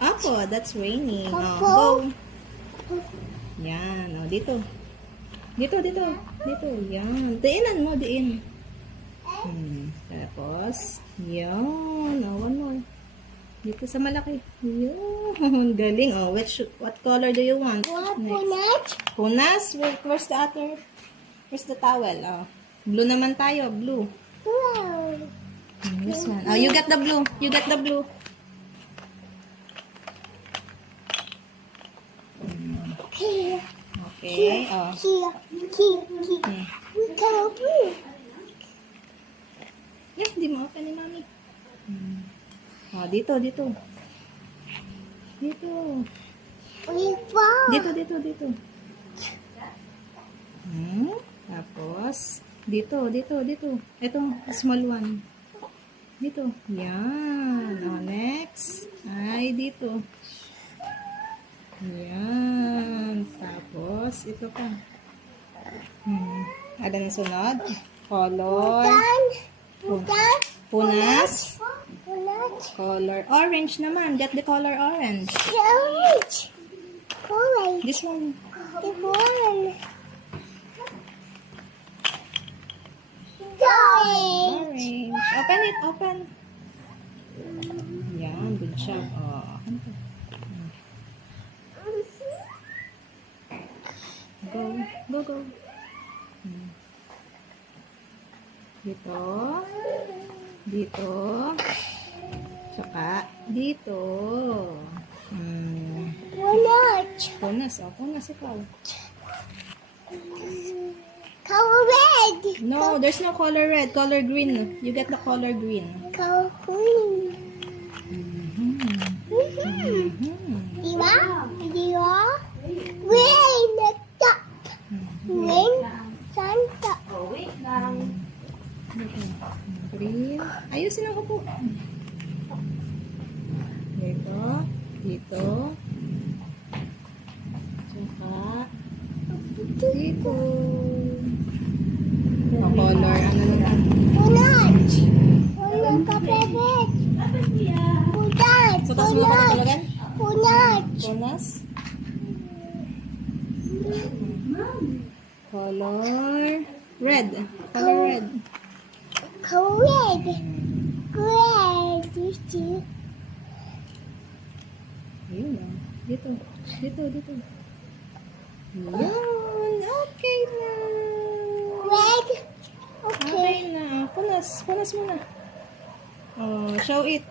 Apo, that's raining. Go. Yan. Dito. Dito. Dito. Yan. Diinan mo, diin. Tapos, yan. One more. Dito sa malaki. Yun. Galing. What color do you want? Punas. Punas? Where's the other? Where's the towel? Blue naman tayo. Blue. Wow. This one. You get the blue. You get the blue. Here. Okay. Here. Go blue. Yeah, hindi mo open ni Mami. Dito. Dito. Wow. Dito. Tapos, dito. Itong small one. Dito. Yan. Next. Ay, dito. Yan. Tapos, ito pa. Ada na sunod. Color. Punas. Color. Orange naman. Get the color orange. Orange. This one. The one. Orange. Orange. Open. Yan. Good job. Ano to? Go. Dito. Saka, dito. Punas ikaw. Color red. No, there's no color red. Color green. You get the color green. Color green. Diba? Rain at top. Rain, sun top. Green. Ayusin ako po. Dito. Saka, dito. Color, ano naman? Punat. Punat ka, bebe. Punat. Sutas mo na talagan? Punat. Punas. Color red. Color red. Color red. Red. Ayun lang. Dito. Yan. Okay na. Red. Okay na. Punas muna. Show it.